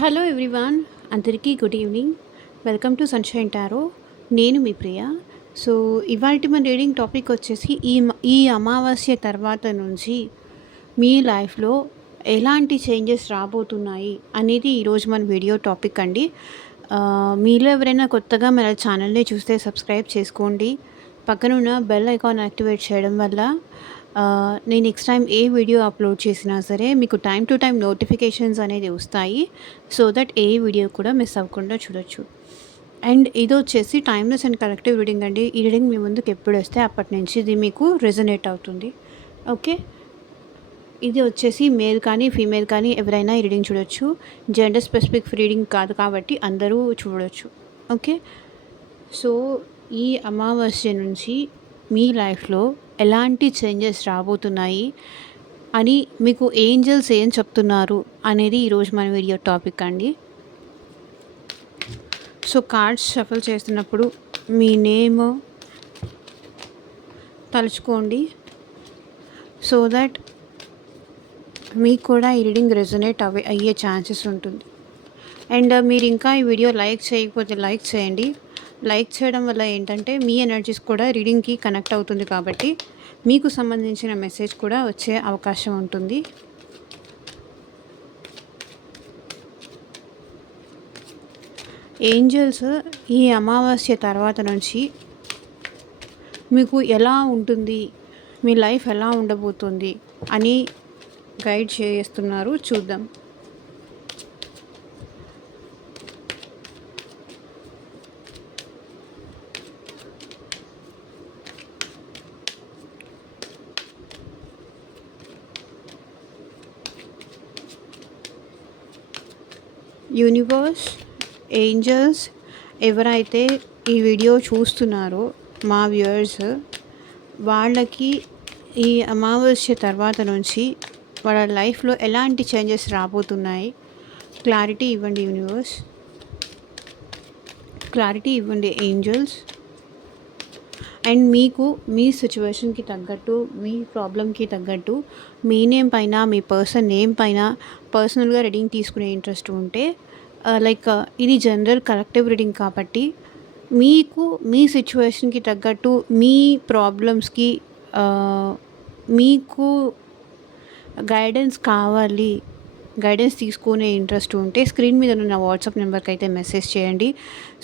Hello everyone, అందరికీ good evening. Welcome to sunshine tarot. నేను మీ ప్రియ. So ఇవాల్టి మన రీడింగ్ టాపిక్ వచ్చేసి ఈ అమావాస్య తర్వాత నుంచి మీ లైఫ్లో ఎలాంటి చేంజెస్ రాబోతున్నాయి అనేది ఈరోజు మన వీడియో టాపిక్ అండి. మీలో ఎవరైనా కొత్తగా మన ఛానల్ని చూస్తే సబ్స్క్రైబ్ చేసుకోండి. పక్కనున్న బెల్ ఐకాన్ యాక్టివేట్ చేయడం వల్ల నేను నెక్స్ట్ టైం ఏ వీడియో అప్లోడ్ చేసినా సరే మీకు టైం టు టైం నోటిఫికేషన్స్ అనేది వస్తాయి. సో దట్ ఏ వీడియో కూడా మిస్ అవ్వకుండా చూడొచ్చు. అండ్ ఇది వచ్చేసి టైమ్లెస్ అండ్ కలెక్టివ్ రీడింగ్ అండి. ఈ రీడింగ్ మీ ముందుకు ఎప్పుడు వస్తే అప్పటి నుంచి ఇది మీకు రెజొనేట్ అవుతుంది. ఓకే, ఇది వచ్చేసి మేల్ కానీ ఫీమేల్ కానీ ఎవరైనా ఈ రీడింగ్ చూడొచ్చు. జెండర్ స్పెసిఫిక్ రీడింగ్ కాదు కాబట్టి అందరూ చూడొచ్చు. ఓకే, సో ఈ అమావాస్య నుంచి మీ లైఫ్లో ఎలాంటి చేంజెస్ రాబోతున్నాయి అని మీకు ఏంజల్స్ ఏం చెప్తున్నారు అనేది ఈరోజు మన వీడియో టాపిక్ అండి. సో కార్డ్స్ షఫల్ చేస్తున్నప్పుడు మీ నేమ్ తలుచుకోండి, సో దట్ మీకు కూడా ఈ రీడింగ్ రెజొనేట్ అయ్యే ఛాన్సెస్ ఉంటుంది. అండ్ మీరు ఇంకా ఈ వీడియో లైక్ చేయకపోతే లైక్ చేయండి. లైక్ చేయడం వల్ల ఏంటంటే మీ ఎనర్జీస్ కూడా రీడింగ్కి కనెక్ట్ అవుతుంది కాబట్టి మీకు సంబంధించిన మెసేజ్ కూడా వచ్చే అవకాశం ఉంటుంది. ఏంజల్స్ ఈ అమావాస్య తర్వాత నుంచి మీకు ఎలా ఉంటుంది, మీ లైఫ్ ఎలా ఉండబోతుంది అని గైడ్ చేస్తున్నారు. చూద్దాం. యూనివర్స్, ఏంజల్స్, ఎవరైతే ఈ వీడియో చూస్తున్నారో మా వ్యూయర్స్, వాళ్ళకి ఈ అమావాస్య తర్వాత నుంచి వాళ్ళ లైఫ్లో ఎలాంటి చేంజెస్ రాబోతున్నాయి క్లారిటీ ఇవ్వండి యూనివర్స్, క్లారిటీ ఇవ్వండి ఏంజల్స్. అండ్ మీకు మీ సిచ్యువేషన్కి తగ్గట్టు, మీ ప్రాబ్లంకి తగ్గట్టు మీ నేమ్ పైన, మీ పర్సన్ నేమ్ పైన పర్సనల్గా రీడింగ్ తీసుకునే ఇంట్రెస్ట్ ఉంటే లైక్ ఇది జనరల్ కలెక్టివ్ రీడింగ్ కాబట్టి మీకు మీ సిచ్యువేషన్కి తగ్గట్టు, మీ ప్రాబ్లమ్స్కి మీకు గైడెన్స్ కావాలి, గైడెన్స్ తీసుకునే ఇంట్రెస్ట్ ఉంటే స్క్రీన్ మీద ఉన్న వాట్సాప్ నెంబర్కి అయితే మెసేజ్ చేయండి.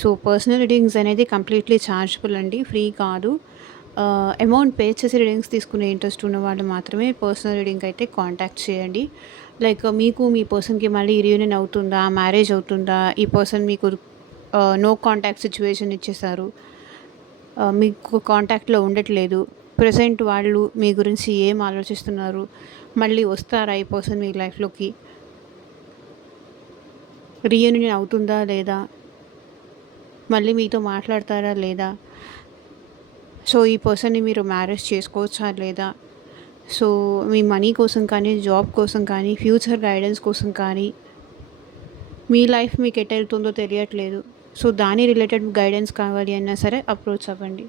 సో పర్సనల్ రీడింగ్స్ అనేది కంప్లీట్లీ ఛార్జబుల్ అండి, ఫ్రీ కాదు. అమౌంట్ పే చేసి రీడింగ్స్ తీసుకునే ఇంట్రెస్ట్ ఉన్న వాళ్ళు మాత్రమే పర్సనల్ రీడింగ్ అయితే కాంటాక్ట్ చేయండి. లైక్ మీకు మీ పర్సన్కి మళ్ళీ రీయూనియన్ అవుతుందా, మ్యారేజ్ అవుతుందా, ఈ పర్సన్ మీకు నో కాంటాక్ట్ సిచ్యువేషన్ ఇచ్చేసారు, మీకు కాంటాక్ట్లో ఉండట్లేదు, ప్రజెంట్ వాళ్ళు మీ గురించి ఏం ఆలోచిస్తున్నారు, మళ్ళీ వస్తారా ఈ పర్సన్ మీ లైఫ్లోకి, రీయూనియన్ అవుతుందా లేదా, మళ్ళీ మీతో మాట్లాడతారా లేదా, సో ఈ పర్సన్ని మీరు మ్యారేజ్ చేసుకోవచ్చా లేదా, సో మీ మనీ కోసం కానీ, జాబ్ కోసం కానీ, ఫ్యూచర్ గైడెన్స్ కోసం కానీ, మీ లైఫ్ మీకు ఎటు వెళ్తుందో తెలియట్లేదు, సో దాని రిలేటెడ్ గైడెన్స్ కావాలి అన్నా సరే అప్రోచ్ అవ్వండి.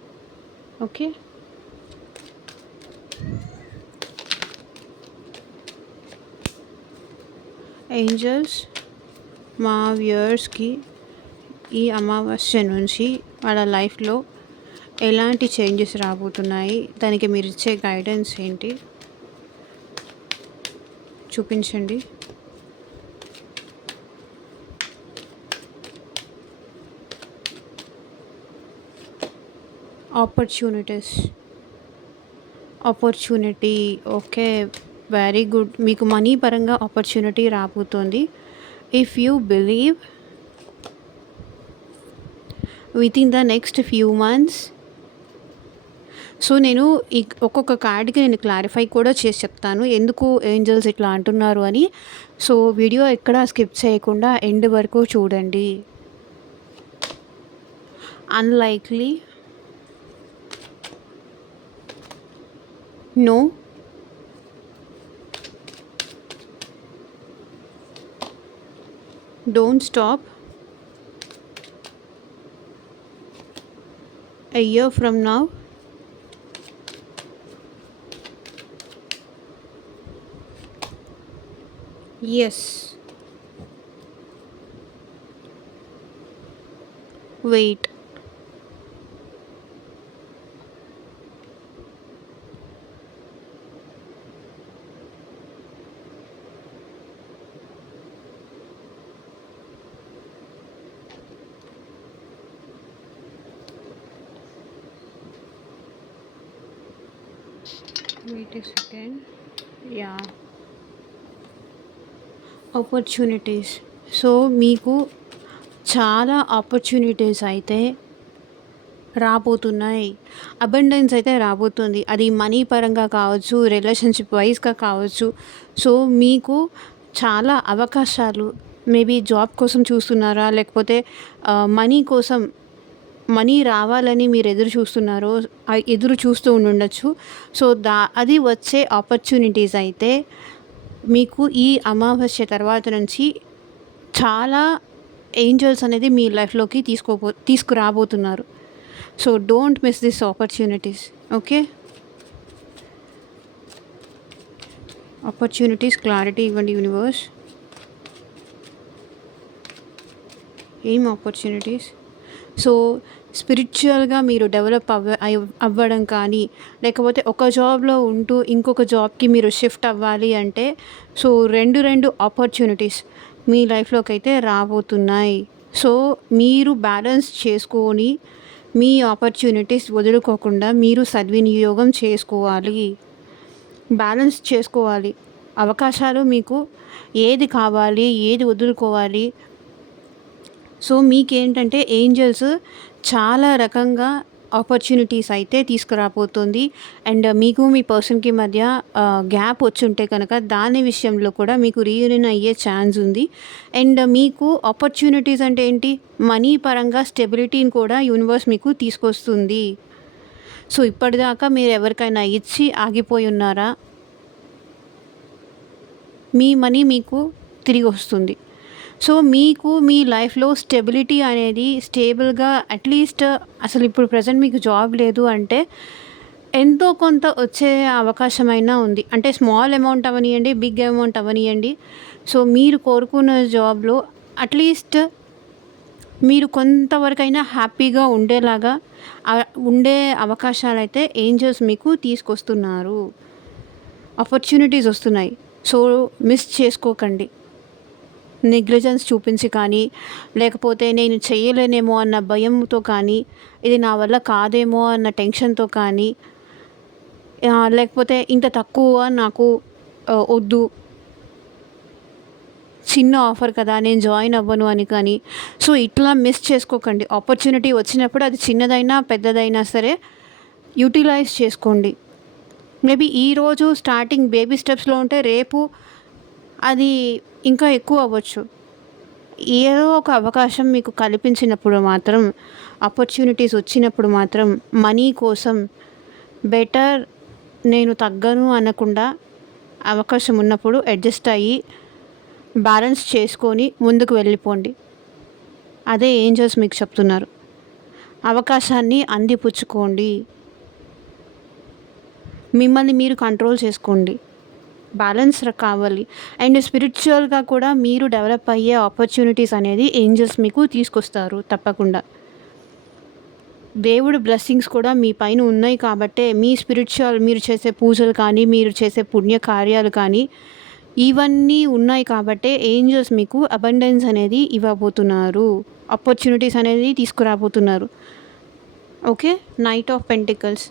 ఓకే, ఏంజల్స్ మా వ్యూయర్స్కి ఈ అమావాస్య నుంచి వాళ్ళ లైఫ్లో ఎలాంటి చేంజెస్ రాబోతున్నాయి, దానికి మీరు ఇచ్చే గైడెన్స్ ఏంటి చూపించండి. Opportunity, okay, very good. మీకు మనీ పరంగా ఆపర్చునిటీ రాబోతుంది. If you believe with in the next few months. So నేను ఒక్కొక్క కార్డ్కి నేను క్లారిఫై కూడా చేసి చెప్తాను ఎందుకు ఏంజల్స్ ఇట్లా అంటున్నారు అని. సో వీడియో ఎక్కడ స్కిప్ చేయకుండా ఎండ్ వరకు చూడండి. Unlikely, no, don't stop, a year from now, yes, wait. Wait a second. Yeah, opportunities. So మీకు చాలా ఆపర్చునిటీస్ అయితే రాబోతున్నాయి. అబండెన్స్ అయితే రాబోతుంది. అది మనీ పరంగా కావచ్చు, రిలేషన్షిప్ వైస్గా కావచ్చు. సో మీకు చాలా అవకాశాలు, మేబీ జాబ్ కోసం చూస్తున్నారా, లేకపోతే మనీ కోసం, మనీ రావాలని మీరు ఎదురు చూస్తున్నారో, ఎదురు చూస్తూ ఉండుండొచ్చు. సో అది వచ్చే ఆపర్చునిటీస్ అయితే మీకు ఈ అమావాస్య తర్వాత నుంచి చాలా ఏంజల్స్ అనేది మీ లైఫ్లోకి తీసుకురాబోతున్నారు. So don't miss this opportunities. Okay, opportunities clarity ఇవ్వండి యూనివర్స్. ఏం ఆపర్చునిటీస్? సో స్పిరిచువల్గా మీరు డెవలప్ అవ్వడం కానీ, లేకపోతే ఒక జాబ్లో ఉంటూ ఇంకొక జాబ్కి మీరు షిఫ్ట్ అవ్వాలి అంటే, సో రెండు ఆపర్చునిటీస్ మీ లైఫ్లోకి అయితే రాబోతున్నాయి. సో మీరు బ్యాలెన్స్ చేసుకొని మీ ఆపర్చునిటీస్ వదులుకోకుండా మీరు సద్వినియోగం చేసుకోవాలి, బ్యాలెన్స్ చేసుకోవాలి. అవకాశాలు మీకు ఏది కావాలి, ఏది వదులుకోవాలి. సో మీకేంటంటే ఏంజల్స్ చాలా రకంగా ఆపర్చునిటీస్ అయితే తీసుకురాబోతుంది. అండ్ మీకు మీ పర్సన్కి మధ్య గ్యాప్ వచ్చి ఉంటే కనుక దాని విషయంలో కూడా మీకు రీయూనియన్ అయ్యే ఛాన్స్ ఉంది. అండ్ మీకు ఆపర్చునిటీస్ అంటే ఏంటి, మనీ పరంగా స్టెబిలిటీని కూడా యూనివర్స్ మీకు తీసుకొస్తుంది. సో ఇప్పటిదాకా మీరు ఎవరికైనా ఇచ్చి ఆగిపోయి ఉన్నారా, మీ మనీ మీకు తిరిగి వస్తుంది. సో మీకు మీ లైఫ్లో స్టెబిలిటీ అనేది స్టేబుల్గా, అట్లీస్ట్ అసలు ఇప్పుడు ప్రజెంట్ మీకు జాబ్ లేదు అంటే ఎంతో కొంత వచ్చే అవకాశమైనా ఉంది. అంటే స్మాల్ అమౌంట్ అవనియండి, బిగ్ అమౌంట్ అవనియండి. సో మీరు కోరుకున్న జాబ్లో అట్లీస్ట్ మీరు కొంతవరకైనా హ్యాపీగా ఉండేలాగా ఉండే అవకాశాలు అయితే ఏంజల్స్ మీకు తీసుకొస్తున్నారు. ఆపర్చునిటీస్ వస్తున్నాయి. సో మిస్ చేసుకోకండి. నెగ్లిజెన్స్ చూపించి కానీ, లేకపోతే నేను చేయలేనేమో అన్న భయంతో కానీ, ఇది నా వల్ల కాదేమో అన్న టెన్షన్తో కానీ, లేకపోతే ఇంత తక్కువ నాకు వద్దు, చిన్న ఆఫర్ కదా నేను జాయిన్ అవ్వను అని కానీ. సో ఇట్లా మిస్ చేసుకోకండి. ఆపర్చునిటీ వచ్చినప్పుడు అది చిన్నదైనా పెద్దదైనా సరే యూటిలైజ్ చేసుకోండి. మేబీ ఈరోజు స్టార్టింగ్ బేబీ స్టెప్స్లో ఉంటే రేపు అది ఇంకా ఎక్కువ అవ్వచ్చు. ఏదో ఒక అవకాశం మీకు కల్పించినప్పుడు మాత్రం, ఆపర్చునిటీస్ వచ్చినప్పుడు మాత్రం మనీ కోసం బెటర్ నేను తగ్గను అనకుండా అవకాశం ఉన్నప్పుడు అడ్జస్ట్ అయ్యి బ్యాలెన్స్ చేసుకొని ముందుకు వెళ్ళిపోండి. అదే ఏంజల్స్ మీకు చెప్తున్నారు. అవకాశాన్ని అందిపుచ్చుకోండి, మిమ్మల్ని మీరు కంట్రోల్ చేసుకోండి, బ్యాలెన్స్ కావాలి. అండ్ స్పిరిచువల్గా కూడా మీరు డెవలప్ అయ్యే ఆపర్చునిటీస్ అనేది ఏంజల్స్ మీకు తీసుకొస్తారు తప్పకుండా. దేవుడు బ్లెస్సింగ్స్ కూడా మీ పైన ఉన్నాయి కాబట్టే మీ స్పిరిచువల్, మీరు చేసే పూజలు కానీ, మీరు చేసే పుణ్య కార్యాలు కానీ ఇవన్నీ ఉన్నాయి కాబట్టే ఏంజల్స్ మీకు అబండెన్స్ అనేది ఇవ్వబోతున్నారు, ఆపర్చునిటీస్ అనేది తీసుకురాబోతున్నారు. Okay, knight of pentacles.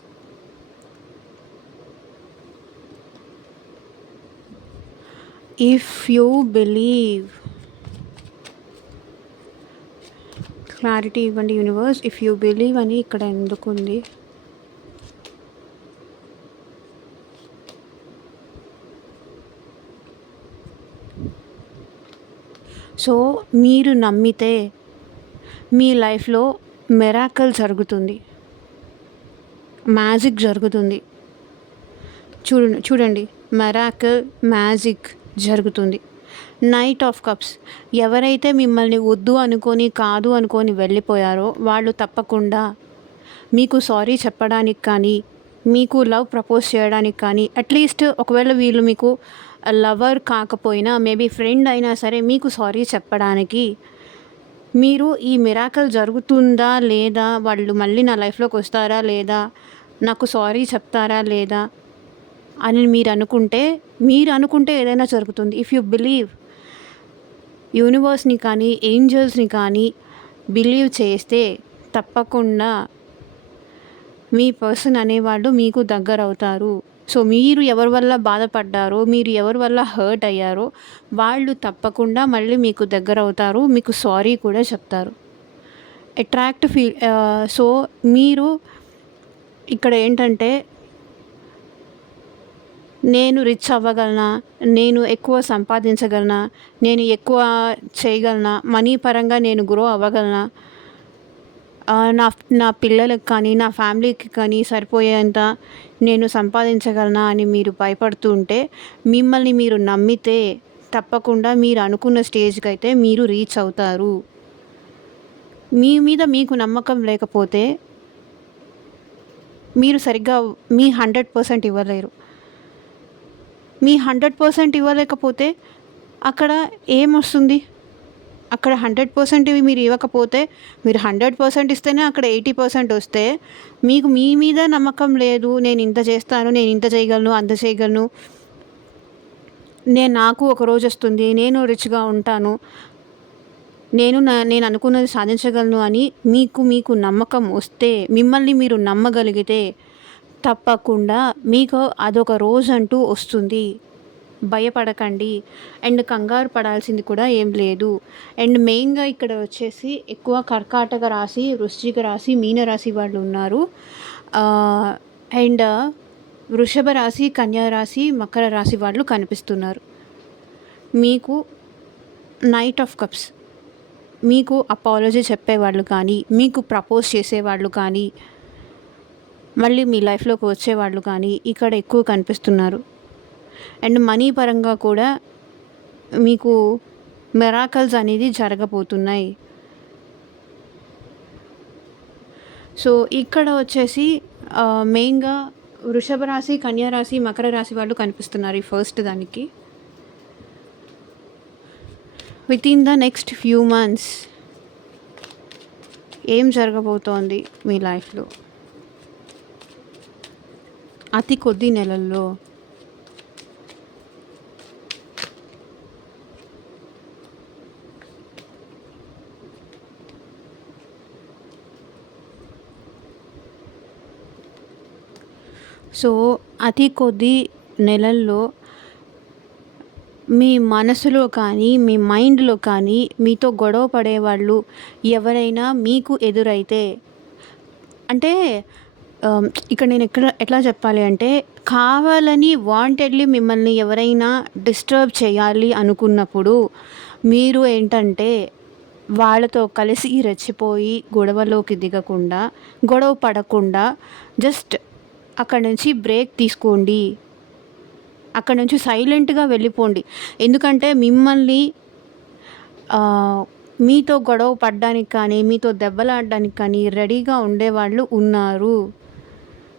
If you believe, clarity ఇవ్వండి యూనివర్స్. ఇఫ్ యూ బిలీవ్ అని ఇక్కడ ఎందుకుంది? సో మీరు నమ్మితే మీ లైఫ్లో మిరాకిల్ జరుగుతుంది, మ్యాజిక్ జరుగుతుంది. చూడండి, మిరాకిల్, మ్యాజిక్ జరుగుతుంది. Knight of cups. ఎవరైతే మిమ్మల్ని వద్దు అనుకొని, కాదు అనుకొని వెళ్ళిపోయారో వాళ్ళు తప్పకుండా మీకు సారీ చెప్పడానికి కానీ, మీకు లవ్ ప్రపోజ్ చేయడానికి కానీ, అట్లీస్ట్ ఒకవేళ వీళ్ళు మీకు లవర్ కాకపోయినా మేబీ ఫ్రెండ్ అయినా సరే మీకు సారీ చెప్పడానికి మీరు ఈ మిరాకిల్ జరుగుతుందా లేదా, వాళ్ళు మళ్ళీ నా లైఫ్‌లోకి వస్తారా లేదా, నాకు సారీ చెప్తారా లేదా అని మీరు అనుకుంటే ఏదైనా జరుగుతుంది. ఇఫ్ యూ బిలీవ్, యూనివర్స్‌ని కానీ, ఏంజెల్స్‌ని కానీ బిలీవ్ చేస్తే తప్పకుండా మీ పర్సన్ అనేవాళ్ళు మీకు దగ్గరవుతారు. సో, మీరు ఎవరి వల్ల బాధపడ్డారో, మీరు ఎవరి వల్ల హర్ట్ అయ్యారో వాళ్ళు తప్పకుండా మళ్ళీ మీకు దగ్గరవుతారు. మీకు సారీ కూడా చెప్తారు. సో, మీరు ఇక్కడ ఏంటంటే, నేను రిచ్ అవ్వగలనా, నేను ఎక్కువ సంపాదించగలనా, నేను ఎక్కువ చేయగలనా, మనీ పరంగా నేను గ్రో అవ్వగలనా, నా నా పిల్లలకి కానీ, నా ఫ్యామిలీకి కానీ సరిపోయేంత నేను సంపాదించగలనా అని మీరు భయపడుతూ ఉంటే, మిమ్మల్ని మీరు నమ్మితే తప్పకుండా మీరు అనుకున్న స్టేజ్‌కి అయితే మీరు రీచ్ అవుతారు. మీ మీద మీకు నమ్మకం లేకపోతే మీరు సరిగ్గా మీ 100% ఇవ్వలేరు. మీ 100% ఇవ్వలేకపోతే అక్కడ ఏమొస్తుంది? అక్కడ 100% మీరు ఇవ్వకపోతే, మీరు 100% ఇస్తేనే అక్కడ 80% వస్తే, మీకు మీ మీద నమ్మకం లేదు. నేను ఇంత చేస్తాను, నేను ఇంత చేయగలను, అంత చేయగలను, నాకు ఒక రోజు వస్తుంది, నేను రిచ్‌గా ఉంటాను, నేను అనుకున్నది సాధించగలను అని మీకు నమ్మకం వస్తే, మిమ్మల్ని మీరు నమ్మగలిగితే తప్పకుండా మీకు అదొక రోజంటూ వస్తుంది. భయపడకండి. అండ్ కంగారు పడాల్సింది కూడా ఏం లేదు. అండ్ మెయిన్‌గా ఇక్కడ వచ్చేసి ఎక్కువ కర్కాటక రాశి, వృశ్చిక రాశి, మీన రాశి వాళ్ళు ఉన్నారు. అండ్ వృషభ రాశి, కన్యా రాశి, మకర రాశి వాళ్ళు కనిపిస్తున్నారు. మీకు నైట్ ఆఫ్ కప్స్, మీకు అపాలజీ చెప్పేవాళ్ళు కానీ, మీకు ప్రపోజ్ చేసేవాళ్ళు కానీ, మళ్ళీ మీ లైఫ్‌లోకి వచ్చేవాళ్ళు కానీ ఇక్కడ ఎక్కువ కనిపిస్తున్నారు. అండ్ మనీ పరంగా కూడా మీకు మిరాకల్స్ అనేది జరగబోతున్నాయి. సో, ఇక్కడ వచ్చేసి మెయిన్‌గా వృషభ రాశి, కన్యా రాశి, మకర రాశి వాళ్ళు కనిపిస్తున్నారు ఈ ఫస్ట్ దానికి. Within the next few months ఏం జరగబోతోంది మీ లైఫ్‌లో? అతి కొద్ది నెలల్లో సో, అతి కొద్ది నెలల్లో మీ మనసులో కానీ, మీ మైండ్‌లో కానీ మీతో గొడవ పడేవాళ్ళు ఎవరైనా మీకు ఎదురైతే, అంటే ఇక్కడ నేను ఎట్లా చెప్పాలి అంటే, కావాలని వాంటెడ్లీ మిమ్మల్ని ఎవరైనా డిస్టర్బ్ చేయాలి అనుకున్నప్పుడు మీరు ఏంటంటే వాళ్ళతో కలిసి రెచ్చిపోయి గొడవలోకి దిగకుండా, గొడవ పడకుండా జస్ట్ అక్కడి నుంచి బ్రేక్ తీసుకోండి. అక్కడ నుంచి సైలెంట్‌గా వెళ్ళిపోండి. ఎందుకంటే మిమ్మల్ని మీతో గొడవ పడడానికి కానీ, మీతో దెబ్బలాడడానికి కానీ రెడీగా ఉండేవాళ్ళు ఉన్నారు.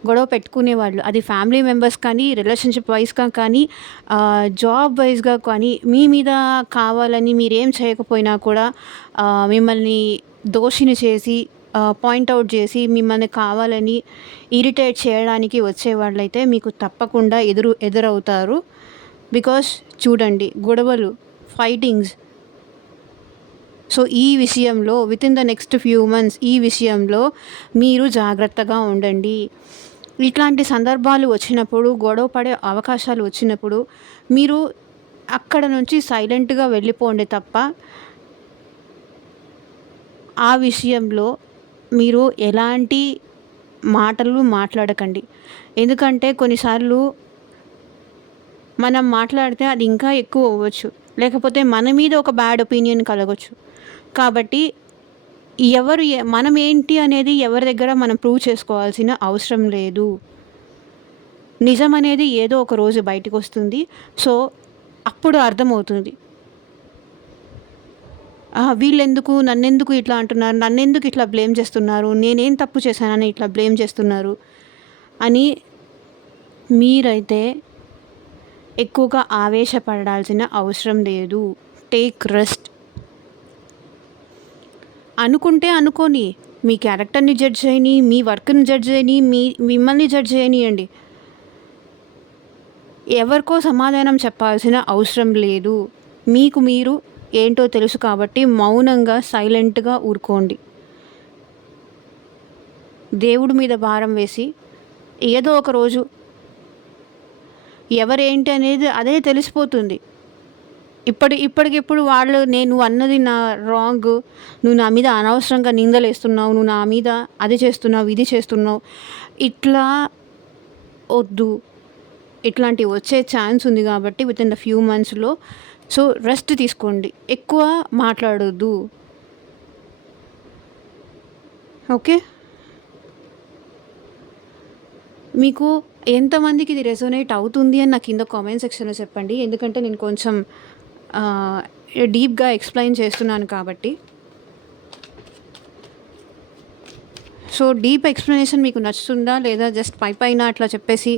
గొడవ పెట్టుకునేవాళ్ళు. అది ఫ్యామిలీ మెంబర్స్ కానీ, రిలేషన్‌షిప్ వైస్‌గా కానీ, జాబ్ వైస్‌గా కానీ, మీ మీద కావాలని మీరేం చేయకపోయినా కూడా మిమ్మల్ని దోషిని చేసి, పాయింట్ అవుట్ చేసి, మిమ్మల్ని కావాలని ఇరిటేట్ చేయడానికి వచ్చేవాళ్ళైతే మీకు తప్పకుండా ఎదురవుతారు. బికాస్ చూడండి, గొడవలు, ఫైటింగ్స్. సో, ఈ విషయంలో within the next few months ఈ విషయంలో మీరు జాగ్రత్తగా ఉండండి. ఇట్లాంటి సందర్భాలు వచ్చినప్పుడు, గొడవ పడే అవకాశాలు వచ్చినప్పుడు మీరు అక్కడ నుంచి సైలెంట్‌గా వెళ్ళిపోండి తప్ప, ఆ విషయంలో మీరు ఎలాంటి మాటలు మాట్లాడకండి. ఎందుకంటే కొన్నిసార్లు మనం మాట్లాడితే అది ఇంకా ఎక్కువ అవ్వచ్చు. లేకపోతే మన మీద ఒక బ్యాడ్ ఒపీనియన్ కలగొచ్చు. కాబట్టి మనం ఏంటి అనేది ఎవరి దగ్గర మనం ప్రూవ్ చేసుకోవాల్సిన అవసరం లేదు. నిజం అనేది ఏదో ఒక రోజు బయటకొస్తుంది. సో, అప్పుడు అర్థమవుతుంది. వీళ్ళెందుకు నన్నెందుకు ఇట్లా అంటున్నారు, నన్నెందుకు ఇట్లా బ్లేమ్ చేస్తున్నారు, నేనేం తప్పు చేశానని ఇట్లా బ్లేమ్ చేస్తున్నారు అని మీరైతే ఎక్కువగా ఆవేశపడాల్సిన అవసరం లేదు. Take rest. అనుకుంటే అనుకోని, మీ క్యారెక్టర్‌ని జడ్జ్ చేయని, మీ వర్క్‌ని జడ్జ్ చేయని, మిమ్మల్ని జడ్జ్ చేయనీయండి. ఎవరికో సమాధానం చెప్పాల్సిన అవసరం లేదు. మీకు మీరు ఏంటో తెలుసు కాబట్టి మౌనంగా, సైలెంట్‌గా ఊరుకోండి. దేవుడి మీద భారం వేసి ఏదో ఒక రోజు ఎవరేంటి అనేది అదే తెలిసిపోతుంది. ఇప్పటికిప్పుడు వాళ్ళు నేను అన్నది నా రాంగ్, నువ్వు నా మీద అనవసరంగా నిందలేస్తున్నావు, నువ్వు నా మీద అది చేస్తున్నావు, ఇది చేస్తున్నావు, ఇట్లా వద్దు. ఇట్లాంటివి వచ్చే ఛాన్స్ ఉంది కాబట్టి వితిన్ ద ఫ్యూ మంత్స్‌లో సో రెస్ట్ తీసుకోండి. ఎక్కువ మాట్లాడొద్దు. ఓకే. మీకు ఎంతమందికి ఇది రెసొనేట్ అవుతుంది అని నాకు కింద కామెంట్ సెక్షన్‌లో చెప్పండి. ఎందుకంటే నేను కొంచెం డీప్‌గా ఎక్స్‌ప్లెయిన్ చేస్తున్నాను కాబట్టి. సో డీప్ ఎక్స్‌ప్లనేషన్ మీకు నచ్చుతుందా? లేదా జస్ట్ పైపైన అట్లా చెప్పేసి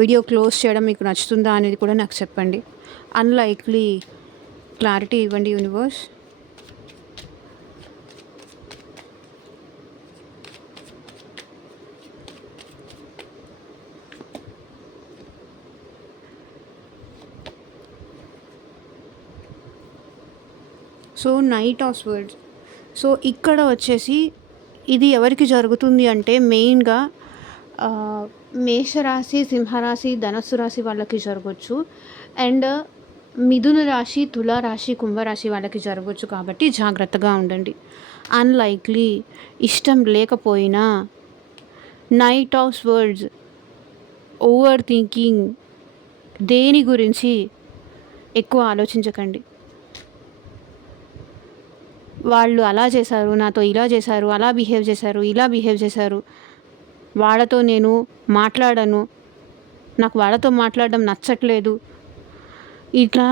వీడియో క్లోజ్ చేయడం మీకు నచ్చుతుందా అనేది కూడా నాకు చెప్పండి. అన్‌లైక్లీ క్లారిటీ ఇవ్వండి universe. So knight of swords. So ఇక్కడ వచ్చేసి ఇది ఎవరికి జరుగుతుంది అంటే మెయిన్‌గా మేషరాశి, సింహరాశి, ధనస్సు రాశి వాళ్ళకి జరగొచ్చు. అండ్ మిథున రాశి, తులారాశి, కుంభరాశి వాళ్ళకి జరగొచ్చు కాబట్టి జాగ్రత్తగా ఉండండి. అన్‌లైక్లీ ఇష్టం లేకపోయినా knight of swords, over thinking, దేని గురించి ఎక్కువ ఆలోచించకండి. వాళ్ళు అలా చేశారు, నాతో ఇలా చేశారు, అలా బిహేవ్ చేశారు, ఇలా బిహేవ్ చేశారు, వాళ్ళతో నేను మాట్లాడను, నాకు వాళ్ళతో మాట్లాడడం నచ్చట్లేదు, ఇట్లా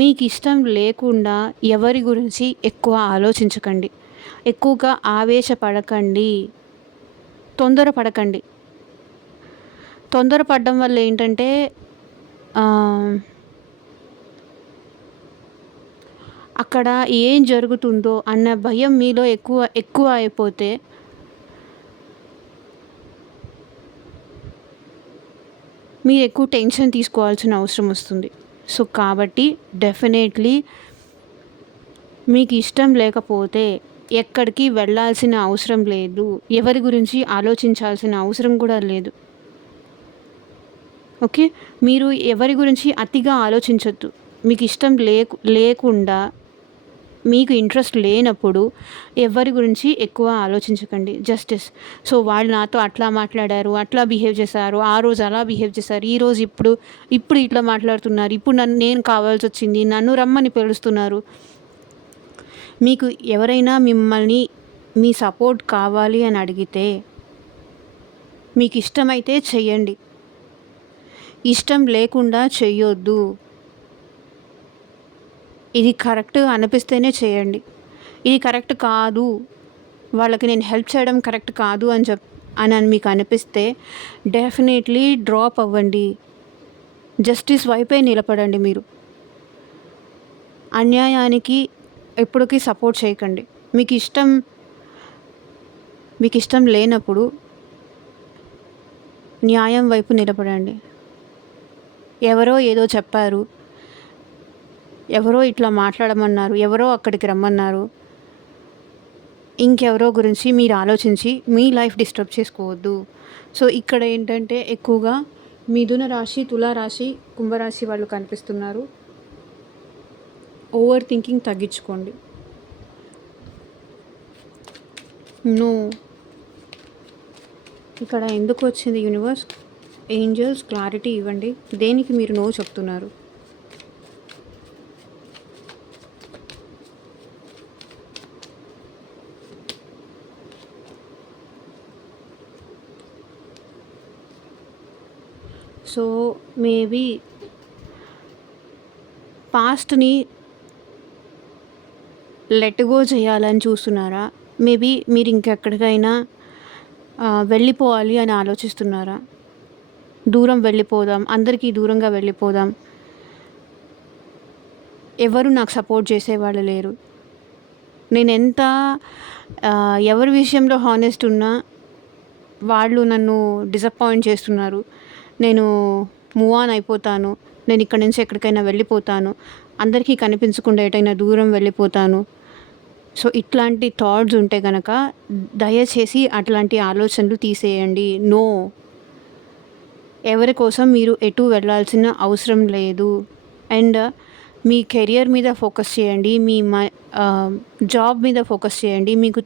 మీకు ఇష్టం లేకుండా ఎవరి గురించి ఎక్కువ ఆలోచించకండి. ఎక్కువగా ఆవేశపడకండి, తొందరపడకండి. తొందరపడడం వల్ల ఏంటంటే అక్కడ ఏం జరుగుతుందో అన్న భయం మీలో ఎక్కువ అయిపోతే మీరు ఎక్కువ టెన్షన్ తీసుకోవాల్సిన అవసరం వస్తుంది. సో కాబట్టి డెఫినెట్లీ మీకు ఇష్టం లేకపోతే ఎక్కడికి వెళ్ళాల్సిన అవసరం లేదు, ఎవరి గురించి ఆలోచించాల్సిన అవసరం కూడా లేదు. ఓకే. మీరు ఎవరి గురించి అతిగా ఆలోచించొద్దు. మీకు ఇష్టం లేకుండా మీకు ఇంట్రెస్ట్ లేనప్పుడు ఎవరి గురించి ఎక్కువ ఆలోచించకండి. జస్టిస్. సో వాళ్ళు నాతో అట్లా మాట్లాడారు, అట్లా బిహేవ్ చేశారు, ఆ రోజు అలా బిహేవ్ చేశారు, ఈరోజు ఇప్పుడు ఇట్లా మాట్లాడుతున్నారు, ఇప్పుడు నేను కావాల్సి వచ్చింది, నన్ను రమ్మని పిలుస్తున్నారు. మీకు ఎవరైనా మిమ్మల్ని మీ సపోర్ట్ కావాలి అని అడిగితే మీకు ఇష్టమైతే చెయ్యండి, ఇష్టం లేకుండా చెయ్యొద్దు. ఇది కరెక్ట్ అనిపిస్తేనే చేయండి. ఇది కరెక్ట్ కాదు, వాళ్ళకి నేను హెల్ప్ చేయడం కరెక్ట్ కాదు అని మీకు అనిపిస్తే డెఫినెట్లీ డ్రాప్ అవ్వండి. జస్టిస్ వైపే నిలబడండి. మీరు అన్యాయానికి ఎప్పటికీ సపోర్ట్ చేయకండి. మీకు ఇష్టం లేనప్పుడు న్యాయం వైపు నిలబడండి. ఎవరో ఏదో చెప్పారు, ఎవరో ఇట్లా మాట్లాడమన్నారు, ఎవరో అక్కడికి రమ్మన్నారు, ఇంకెవరో గురించి మీరు ఆలోచించి మీ లైఫ్ డిస్టర్బ్ చేసుకోవద్దు. సో ఇక్కడ ఏంటంటే ఎక్కువగా మిథున రాశి, తులారాశి, కుంభరాశి వాళ్ళు కనిపిస్తున్నారు. ఓవర్ థింకింగ్ తగ్గించుకోండి. నో, ఇక్కడ ఎందుకు వచ్చింది యూనివర్స్? ఏంజల్స్ క్లారిటీ ఇవ్వండి. దేనికి మీరు నో చెప్తున్నారు? సో మేబీ పాస్ట్ని లెట్ గో చేయాలని చూస్తున్నారా? మేబీ మీరు ఇంకెక్కడికైనా వెళ్ళిపోవాలి అని ఆలోచిస్తున్నారా? దూరం వెళ్ళిపోదాం, అందరికీ దూరంగా వెళ్ళిపోదాం, ఎవరు నాకు సపోర్ట్ చేసేవాళ్ళు లేరు, నేనెంత ఎవరి విషయంలో హానెస్ట్ ఉన్నా వాళ్ళు నన్ను డిసప్పాయింట్ చేస్తున్నారు. నేను మూవ్ ఆన్ అయిపోతాను. నేను ఇక్కడి నుంచి ఎక్కడికైనా వెళ్ళిపోతాను. అందరికీ కనిపించకుండా ఎటైనా దూరం వెళ్ళిపోతాను. సో, ఇట్లాంటి థాట్స్ ఉంటే గనక దయచేసి అట్లాంటి ఆలోచనలు తీసేయండి. నో. ఎవరి కోసం మీరు ఎటు వెళ్ళాల్సిన అవసరం లేదు. అండ్ మీ కెరియర్ మీద ఫోకస్ చేయండి. మీ జాబ్ మీద ఫోకస్ చేయండి. మీకు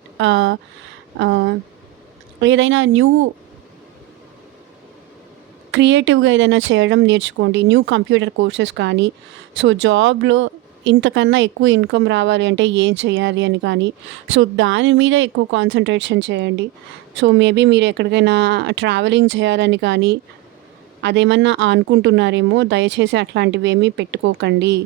ఏదైనా క్రియేటివ్గా ఏదైనా చేయడం నేర్చుకోండి. న్యూ కంప్యూటర్ కోర్సెస్ కానీ, సో జాబ్లో ఇంతకన్నా ఎక్కువ ఇన్కమ్ రావాలి అంటే ఏం చేయాలి అని కానీ, సో దాని మీద ఎక్కువ కాన్సన్ట్రేషన్ చేయండి. సో మేబీ మీరు ఎక్కడికైనా ట్రావెలింగ్ చేయాలని కానీ అదేమన్నా అనుకుంటున్నారేమో, దయచేసి అట్లాంటివి ఏమీ పెట్టుకోకండి.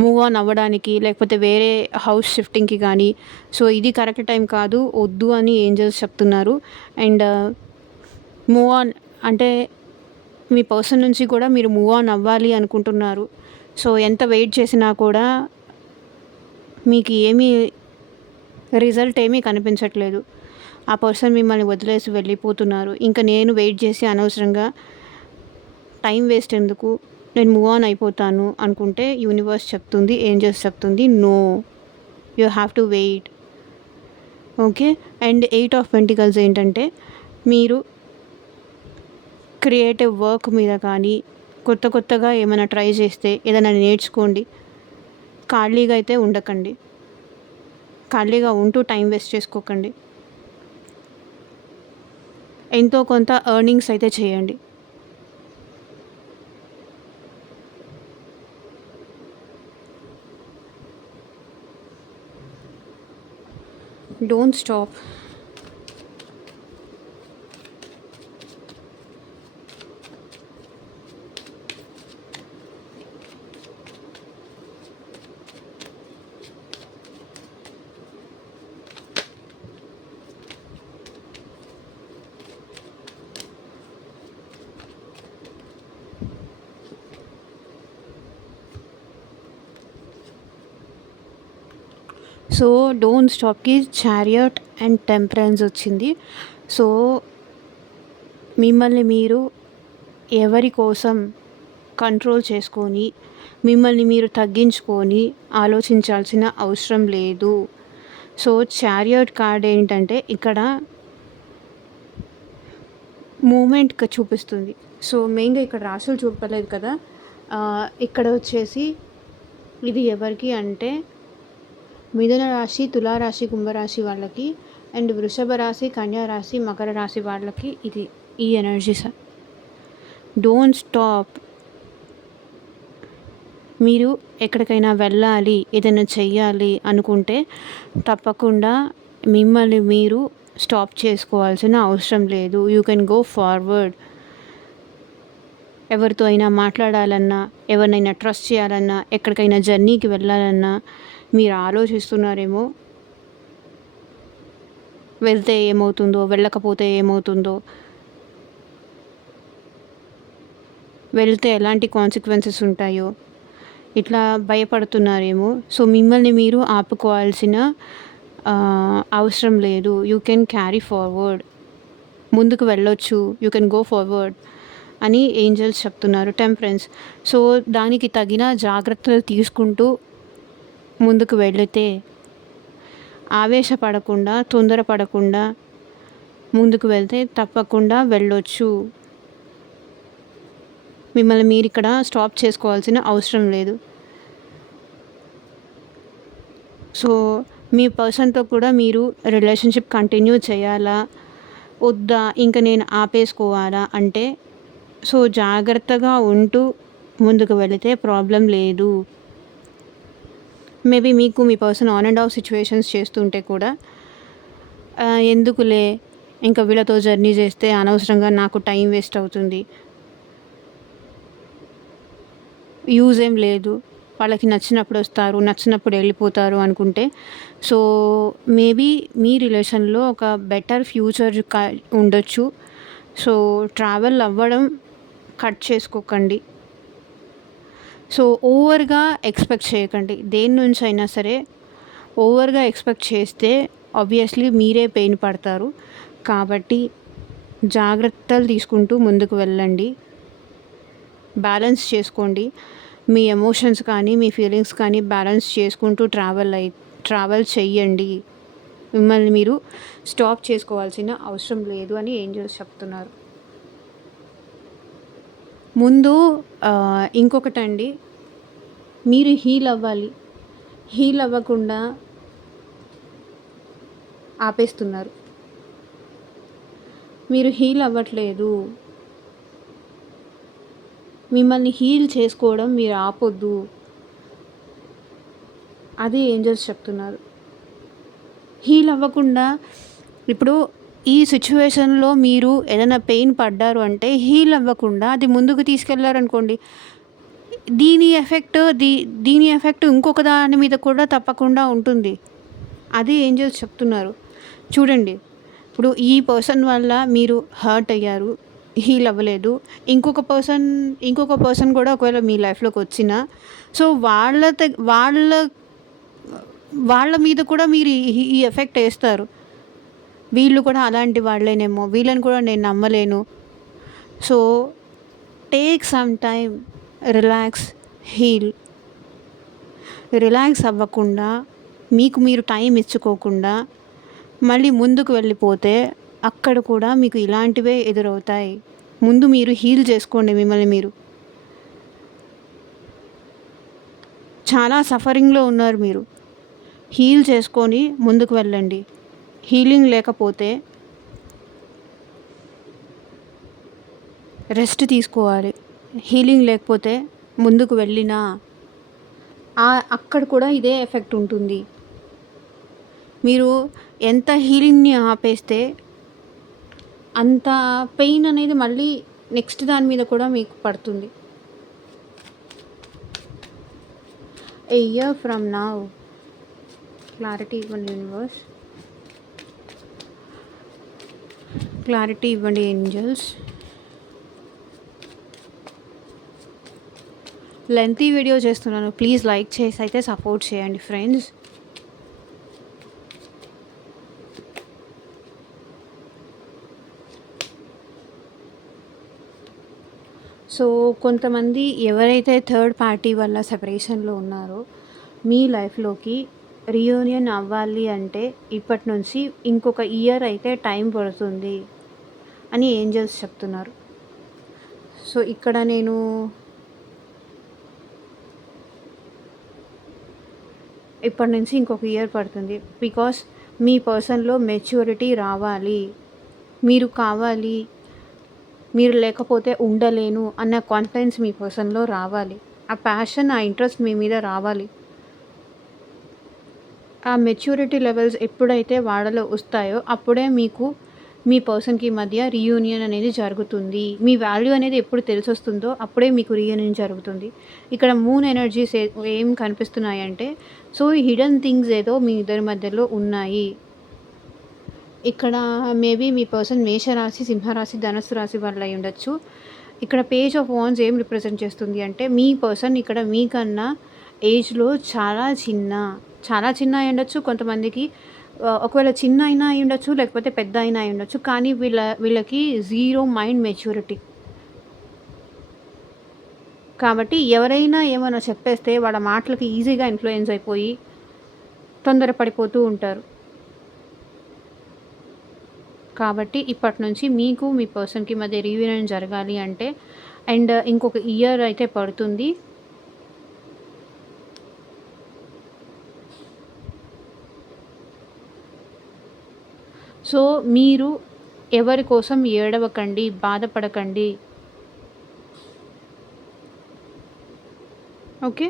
మూవ్ ఆన్ అవ్వడానికి లేకపోతే వేరే హౌస్ షిఫ్టింగ్కి కానీ, సో ఇది కరెక్ట్ టైం కాదు, వద్దు అని ఏంజల్స్ చెప్తున్నారు. అండ్ మూవ్ ఆన్ అంటే మీ పర్సన్ నుంచి కూడా మీరు మూవ్ ఆన్ అవ్వాలి అనుకుంటున్నారు. సో ఎంత వెయిట్ చేసినా కూడా మీకు ఏమీ రిజల్ట్ ఏమీ కనిపించట్లేదు. ఆ పర్సన్ మిమ్మల్ని వదిలేసి వెళ్ళిపోతున్నారు. ఇంకా నేను వెయిట్ చేసి అనవసరంగా టైం వేస్ట్ ఎందుకు, నేను మూవ్ ఆన్ అయిపోతాను అనుకుంటే యూనివర్స్ చెప్తుంది, ఏంజల్స్ చెప్తుంది, no, you have to wait. Okay. And 8 of pentacles ఏంటంటే, మీరు క్రియేటివ్ వర్క్ మీద కానీ కొత్తగా ఏమైనా ట్రై చేస్తే ఏదైనా నేర్చుకోండి. ఖాళీగా అయితే ఉండకండి. ఖాళీగా ఉంటూ టైం వేస్ట్ చేసుకోకండి. ఎంతో కొంత ఎర్నింగ్స్ అయితే చేయండి. Don't stop. సో డోంట్ స్టాప్కి చారియట్ అండ్ టెంపరెన్స్ వచ్చింది. సో మిమ్మల్ని మీరు ఎవరి కోసం కంట్రోల్ చేసుకొని మిమ్మల్ని మీరు తగ్గించుకొని ఆలోచించాల్సిన అవసరం లేదు. సో చారియట్ కార్డ్ ఏంటంటే ఇక్కడ మూమెంట్ చూపిస్తుంది. సో మెయిన్గా ఇక్కడ రాశులు చూపలేదు కదా, ఇక్కడ వచ్చేసి ఇది ఎవరికి అంటే మిథున రాశి, తులారాశి, కుంభరాశి వాళ్ళకి, అండ్ వృషభ రాశి, కన్యా రాశి, మకర రాశి వాళ్ళకి ఇది ఈ ఎనర్జీస్. Don't stop. మీరు ఎక్కడికైనా వెళ్ళాలి, ఏదైనా చెయ్యాలి అనుకుంటే తప్పకుండా మిమ్మల్ని మీరు స్టాప్ చేసుకోవాల్సిన అవసరం లేదు. You can go forward. ఎవరితో అయినా మాట్లాడాలన్నా, ఎవరినైనా ట్రస్ట్ చేయాలన్నా, ఎక్కడికైనా జర్నీకి వెళ్ళాలన్నా మీరు ఆలోచిస్తున్నారేమో, వెళ్తే ఏమవుతుందో, వెళ్ళకపోతే ఏమవుతుందో, వెళ్తే ఎలాంటి కాన్సిక్వెన్సెస్ ఉంటాయో ఇట్లా భయపడుతున్నారేమో. సో మిమ్మల్ని మీరు ఆపుకోవాల్సిన అవసరం లేదు. You can carry forward. ముందుకు వెళ్ళొచ్చు, యూ కెన్ గో ఫార్వర్డ్ అని ఏంజల్స్ చెప్తున్నారు. టెంపరెన్స్. సో దానికి తగిన జాగ్రత్తలు తీసుకుంటూ ముందుకు వెళితే, ఆవేశపడకుండా, తొందరపడకుండా ముందుకు వెళ్తే తప్పకుండా వెళ్ళొచ్చు. మిమ్మల్ని మీరు ఇక్కడ స్టాప్ చేసుకోవాల్సిన అవసరం లేదు. సో మీ పర్సన్తో కూడా మీరు రిలేషన్షిప్ కంటిన్యూ చేయాలా వద్దా, ఇంకా నేను ఆపేసుకోవాలా అంటే, సో జాగ్రత్తగా ఉంటూ ముందుకు వెళితే ప్రాబ్లం లేదు. మేబీ మీకు మీ person on and off situations చేస్తుంటే కూడా ఎందుకులే ఇంకా వీళ్ళతో జర్నీ చేస్తే అనవసరంగా నాకు టైం వేస్ట్ అవుతుంది, యూజ్ ఏం లేదు, వాళ్ళకి నచ్చినప్పుడు వస్తారు, నచ్చినప్పుడు వెళ్ళిపోతారు అనుకుంటే, సో మేబీ మీ రిలేషన్లో ఒక బెటర్ ఫ్యూచర్ ఉండొచ్చు. సో ట్రావెల్ అవ్వడం కట్ చేసుకోకండి. సో ఓవర్గా ఎక్స్పెక్ట్ చేయకండి. దేని నుంచి అయినా సరే ఓవర్గా ఎక్స్పెక్ట్ చేస్తే ఆబ్వియస్లీ మీరే పెయిన్ పడతారు. కాబట్టి జాగ్రత్తలు తీసుకుంటూ ముందుకు వెళ్ళండి. బ్యాలెన్స్ చేసుకోండి. మీ ఎమోషన్స్ కానీ మీ ఫీలింగ్స్ కానీ బ్యాలెన్స్ చేసుకుంటూ ట్రావెల్ చెయ్యండి. మిమ్మల్ని మీరు స్టాప్ చేసుకోవాల్సిన అవసరం లేదు అని ఏంజెల్స్ చెప్తున్నారు. ముందు ఇంకొకటండి, మీరు హీల్ అవ్వాలి. హీల్ అవ్వకుండా ఆపేస్తున్నారు. మీరు హీల్ అవ్వట్లేదు. మిమ్మల్ని హీల్ చేసుకోవడం మీరు ఆపొద్దు. అది ఏంజెల్స్ చెప్తున్నారు. హీల్ అవ్వకుండా ఇప్పుడు ఈ సిచ్యువేషన్లో మీరు ఏదైనా పెయిన్ పడ్డారు అంటే హీల్ అవ్వకుండా అది ముందుకు తీసుకెళ్లారనుకోండి, దీని ఎఫెక్ట్ ఇంకొక దాని మీద కూడా తప్పకుండా ఉంటుంది. అది ఏంజెల్స్ చెప్తున్నారు. చూడండి, ఇప్పుడు ఈ పర్సన్ వల్ల మీరు హర్ట్ అయ్యారు, హీల్ అవ్వలేదు. ఇంకొక పర్సన్ కూడా ఒకవేళ మీ లైఫ్లోకి వచ్చినా, సో వాళ్ళ మీద కూడా మీరు ఈ ఎఫెక్ట్ వేస్తారు. వీళ్ళు కూడా అలాంటి వాళ్ళేనేమో, వీళ్ళని కూడా నేను నమ్మలేను. So take some time, relax, heal. Relax అవ్వకుండా మీకు మీరు టైం ఇచ్చుకోకుండా మళ్ళీ ముందుకు వెళ్ళిపోతే అక్కడ కూడా మీకు ఇలాంటివే ఎదురవుతాయి. ముందు మీరు హీల్ చేసుకోండి. మిమ్మల్ని మీరు చాలా సఫరింగ్లో ఉన్నారు, మీరు హీల్ చేసుకొని ముందుకు వెళ్ళండి. హీలింగ్ లేకపోతే రెస్ట్ తీసుకోవాలి. హీలింగ్ లేకపోతే ముందుకు వెళ్ళినా అక్కడ కూడా ఇదే ఎఫెక్ట్ ఉంటుంది. మీరు ఎంత హీలింగ్ని ఆపేస్తే అంత పెయిన్ అనేది మళ్ళీ నెక్స్ట్ దాని మీద కూడా మీకు పడుతుంది. A year from now, clarity ఇవ్వండి యూనివర్స్, క్లారిటీ ఇవ్వండి ఏంజల్స్. లెంతీ వీడియో చేస్తున్నాను, ప్లీజ్ లైక్ చేసి అయితే సపోర్ట్ చేయండి ఫ్రెండ్స్. సో కొంతమంది ఎవరైతే థర్డ్ పార్టీ వల్ల సెపరేషన్లో ఉన్నారో మీ లైఫ్లోకి రీయూనియన్ అవ్వాలి అంటే ఇప్పటి నుంచి ఇంకొక ఇయర్ అయితే టైం పడుతుంది అని ఏంజల్స్ చెప్తున్నారు. సో ఇక్కడ నేను ఇప్పటి నుంచి ఇంకొక ఇయర్ పడుతుంది, బికాస్ మీ పర్సన్లో మెచ్యూరిటీ రావాలి. మీరు కావాలి, మీరు లేకపోతే ఉండలేను అన్న కాన్ఫిడెన్స్ మీ పర్సన్లో రావాలి. ఆ ప్యాషన్, ఆ ఇంట్రెస్ట్ మీ మీద రావాలి. ఆ మెచ్యూరిటీ లెవెల్స్ ఎప్పుడైతే వాళ్ళలో వస్తాయో అప్పుడే మీకు మీ పర్సన్కి మధ్య రీయూనియన్ అనేది జరుగుతుంది. మీ వాల్యూ అనేది ఎప్పుడు తెలిసి వస్తుందో అప్పుడే మీకు రీయూనియన్ జరుగుతుంది. ఇక్కడ మూన్ ఎనర్జీస్ ఏం కనిపిస్తున్నాయంటే, సో హిడెన్ థింగ్స్ ఏదో మీ ఇద్దరి మధ్యలో ఉన్నాయి. ఇక్కడ మేబీ మీ పర్సన్ మేషరాశి, సింహరాశి, ధనుస్సు రాశి వాళ్ళు అయి ఉండొచ్చు. ఇక్కడ పేజ్ ఆఫ్ వాండ్స్ ఏం రిప్రజెంట్ చేస్తుంది అంటే, మీ పర్సన్ ఇక్కడ మీకన్నా ఏజ్లో చాలా చిన్న అయి ఉండొచ్చు. కొంతమందికి ఒకవేళ చిన్న అయినా అయి ఉండొచ్చు, లేకపోతే పెద్ద అయినా అయి ఉండొచ్చు. కానీ వీళ్ళకి జీరో మైండ్ మెచ్యూరిటీ. కాబట్టి ఎవరైనా ఏమైనా చెప్పేస్తే వాళ్ళ మాటలకి ఈజీగా ఇన్ఫ్లుయెన్స్ అయిపోయి తొందరపడిపోతూ ఉంటారు. కాబట్టి ఇప్పటి నుంచి మీకు మీ పర్సన్కి మధ్య రీయూనియన్ జరగాలి అంటే, అండ్ ఇంకొక ఇయర్ అయితే పడుతుంది. సో మీరు ఎవరి కోసం ఏడవకండి, బాధపడకండి. ఓకే,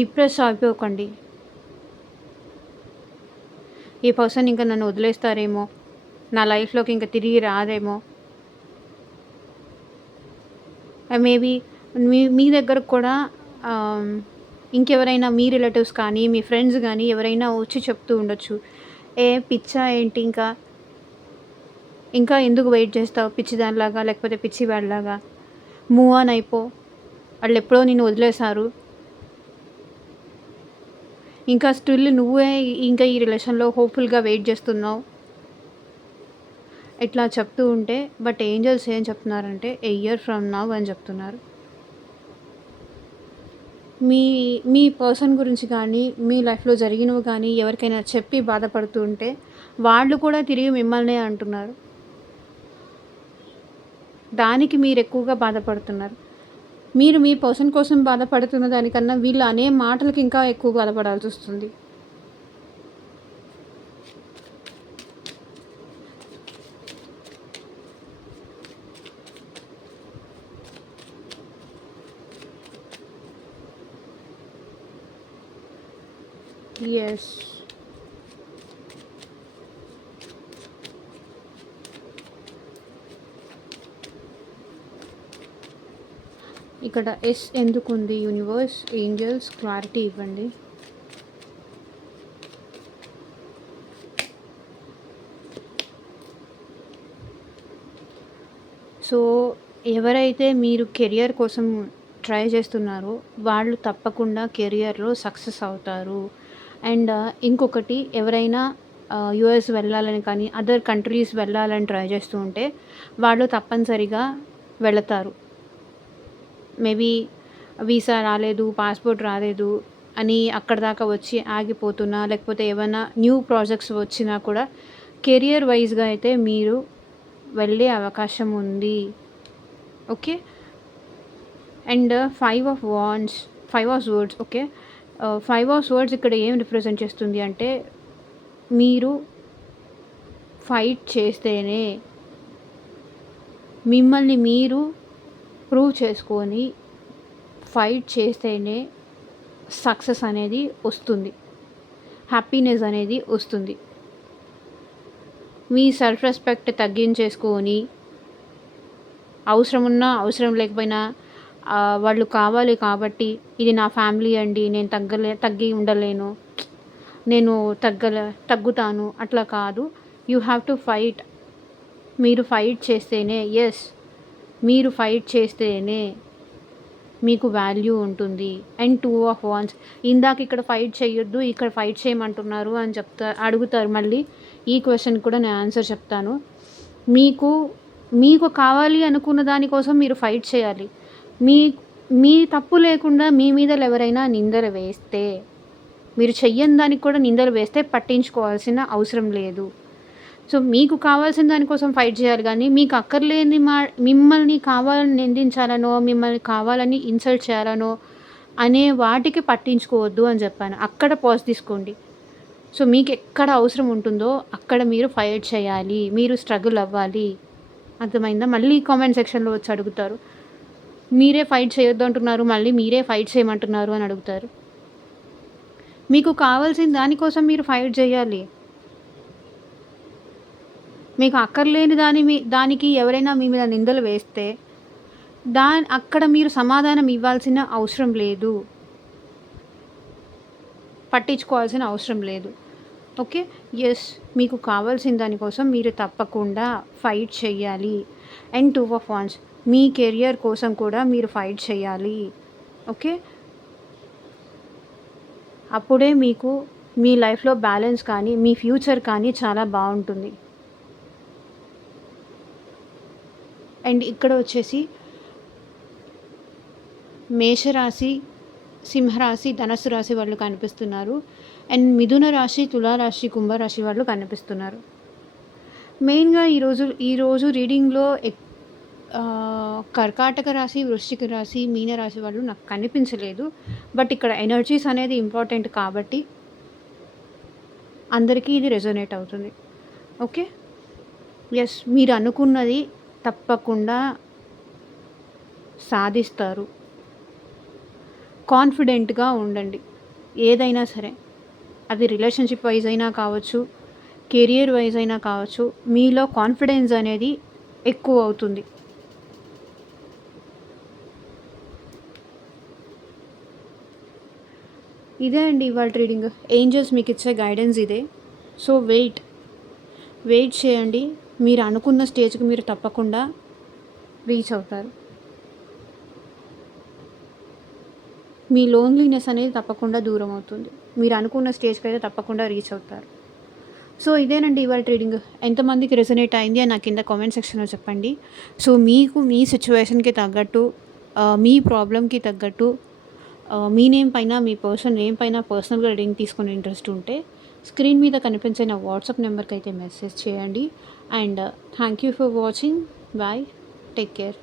డిప్రెస్ అయిపోకండి. ఈ పర్సన్ ఇంకా నన్ను వదిలేస్తారేమో, నా లైఫ్లోకి ఇంకా తిరిగి రాదేమో, మేబీ మీ దగ్గరకు కూడా ఇంకెవరైనా మీ రిలేటివ్స్ కానీ మీ ఫ్రెండ్స్ కానీ ఎవరైనా వచ్చి చెప్తూ ఉండొచ్చు, ఏ పిచ్చా ఏంటి, ఇంకా ఎందుకు వెయిట్ చేస్తావు పిచ్చిదానిలాగా, లేకపోతే పిచ్చివాడిలాగా, మూవ్ ఆన్ అయిపో, వాళ్ళు ఎప్పుడో నిన్ను వదిలేశారు, ఇంకా స్టిల్ నువ్వే ఇంకా ఈ రిలేషన్‌లో హోప్‌ఫుల్‌గా వెయిట్ చేస్తున్నావు. ఇట్లా చెప్తూ ఉంటే బట్ ఏంజెల్స్ ఏం చెప్తున్నారంటే ఎ ఇయర్ ఫ్రమ్ నౌ అని చెప్తున్నారు. మీ మీ పర్సన్ గురించి కానీ, మీ లైఫ్‌లో జరిగినవి కానీ ఎవరికైనా చెప్పి బాధపడుతూ ఉంటే వాళ్ళు కూడా తిరిగి మిమ్మల్నే అంటున్నారు. దానికి మీరెక్కువగా బాధపడుతున్నారు. మీరు మీ పర్సన్ కోసం బాధపడుతున్న దానికన్నా వీళ్ళు అనే మాటలకి ఇంకా ఎక్కువ బాధపడాల్సొస్తుంది. యెస్. ఇక్కడ ఎస్ ఎందుకుంది యూనివర్స్, ఏంజెల్స్ క్లారిటీ ఇవ్వండి. సో, ఎవరైతే మీరు కెరియర్ కోసం ట్రై చేస్తున్నారో వాళ్ళు తప్పకుండా కెరియర్‌లో సక్సెస్ అవుతారు. అండ్ ఇంకొకటి ఎవరైనా యూఎస్ వెళ్ళాలని కానీ, అదర్ కంట్రీస్ వెళ్ళాలని ట్రై చేస్తూ ఉంటే వాళ్ళు తప్పనిసరిగా వెళతారు. మేబీ వీసా రాలేదు, పాస్‌పోర్ట్ రాలేదు అని అక్కడిదాకా వచ్చి ఆగిపోతున్నా, లేకపోతే ఏవన్నా న్యూ ప్రాజెక్ట్స్ వచ్చినా కూడా కెరియర్ వైస్‌గా అయితే మీరు వెళ్ళే అవకాశం ఉంది. Okay. And 5 of swords okay. 5 of swords ఇక్కడ ఏం రిప్రజెంట్ చేస్తుంది అంటే మీరు ఫైట్ చేస్తేనే మిమ్మల్ని మీరు ప్రూవ్ చేసుకొని ఫైట్ చేస్తేనే సక్సెస్ అనేది వస్తుంది. హ్యాపీనెస్ అనేది వస్తుంది. మీ సెల్ఫ్ రెస్పెక్ట్ తగ్గించేసుకొని అవసరం ఉన్నా అవసరం లేకపోయినా వాళ్ళు కావాలి కాబట్టి ఇది నా ఫ్యామిలీ అండి, నేను తగ్గి ఉండలేను, నేను తగ్గుతాను అట్లా కాదు. You have to fight. మీరు ఫైట్ చేస్తేనే మీరు ఫైట్ చేస్తేనే మీకు వాల్యూ ఉంటుంది. అండ్ 2 ఆఫ్ వాండ్స్ ఇందాక ఇక్కడ ఫైట్ చేయొద్దు, ఇక్కడ ఫైట్ చేయమంటున్నారు అని అడుగుతారు మళ్ళీ. ఈ క్వెషన్‌కి కూడా నేను ఆన్సర్ చెప్తాను. మీకు కావాలి అనుకున్న దానికోసం మీరు ఫైట్ చేయాలి. మీ మీ తప్పు లేకుండా మీ మీద ఎవరైనా నిందలు వేస్తే, మీరు చెయ్యని దానికి కూడా నిందలు వేస్తే పట్టించుకోవాల్సిన అవసరం లేదు. సో, మీకు కావాల్సిన దానికోసం ఫైట్ చేయాలి గానీ, మీకు అక్కర్లేని మిమ్మల్ని కావాలని నిందించాలనో, మిమ్మల్ని కావాలని ఇన్సల్ట్ చేయాలనో అనే వాటికి పట్టించుకోవద్దు అని చెప్పాను. అక్కడ పాజ్ తీసుకోండి. సో, మీకెక్కడ అవసరం ఉంటుందో అక్కడ మీరు ఫైట్ చేయాలి. మీరు స్ట్రగుల్ అవ్వాలి. అర్థమైందా? మళ్ళీ కామెంట్ సెక్షన్‌లో వచ్చి అడుగుతారు. మీరే ఫైట్ చేయొద్దు అంటున్నారు, మళ్ళీ మీరే ఫైట్ చేయమంటున్నారు అని అడుగుతారు. మీకు కావాల్సిన దానికోసం మీరు ఫైట్ చేయాలి. మీకు అక్కర్లేని దానికి ఎవరైనా మీ మీద నిందలు వేస్తే అక్కడ మీరు సమాధానం ఇవ్వాల్సిన అవసరం లేదు. పట్టించుకోవాల్సిన అవసరం లేదు. ఓకే. యెస్. మీకు కావాల్సిన దానికోసం మీరు తప్పకుండా ఫైట్ చేయాలి. And 2 of wands me career కోసం కూడా మీరు ఫైట్ చేయాలి. ఓకే. అప్పుడే మీకు మీ లైఫ్‌లో బ్యాలెన్స్ కానీ, మీ ఫ్యూచర్ కానీ చాలా బావుంటుంది. అండ్ ఇక్కడ వచ్చేసి మేషరాశి, సింహరాశి, ధనస్సు రాశి వాళ్ళు కనిపిస్తున్నారు. అండ్ మిథున రాశి, తులారాశి, కుంభరాశి వాళ్ళు కనిపిస్తున్నారు. మెయిన్‌గా ఈరోజు రీడింగ్‌లో కర్కాటక రాశి, వృశ్చిక రాశి, మీనరాశి వాళ్ళు నాకు కనిపించలేదు. బట్ ఇక్కడ ఎనర్జీస్ అనేది ఇంపార్టెంట్ కాబట్టి అందరికీ ఇది రెజొనేట్ అవుతుంది. ఓకే. యెస్. మీరు అనుకున్నది తప్పకుండా సాధిస్తారు. కాన్ఫిడెంట్‌గా ఉండండి. ఏదైనా సరే. అది రిలేషన్‌షిప్ వైస్ అయినా కావచ్చు, కెరియర్ వైస్ అయినా కావచ్చు. మీలో కాన్ఫిడెన్స్ అనేది ఎక్కువ అవుతుంది. ఇదే అండి ఇవాల్టి రీడింగ్. ఏంజెల్స్ మీకు ఇచ్చే గైడెన్స్ ఇదే. సో వెయిట్ చేయండి. మీరు అనుకున్న స్టేజ్‌కి మీరు తప్పకుండా రీచ్ అవుతారు. మీ లోన్లీనెస్ అనేది తప్పకుండా దూరం అవుతుంది. మీరు అనుకున్న స్టేజ్‌కి అయితే తప్పకుండా రీచ్ అవుతారు. సో, ఇదేనండి ఇవాళ రీడింగ్. ఎంతమందికి రెసొనేట్ అయింది అని నా కింద కామెంట్ సెక్షన్‌లో చెప్పండి. సో, మీకు మీ సిట్యుయేషన్‌కి తగ్గట్టు మీ ప్రాబ్లమ్‌కి తగ్గట్టు మీ నేమ్ పైన, మీ పర్సన్ నేమ్ పైన పర్సనల్‌గా రీడింగ్ తీసుకునే ఇంట్రెస్ట్ ఉంటే స్క్రీన్ మీద కనిపించే నా వాట్సాప్ నెంబర్‌కైతే మెసేజ్ చేయండి. And thank you for watching. Bye. Take care.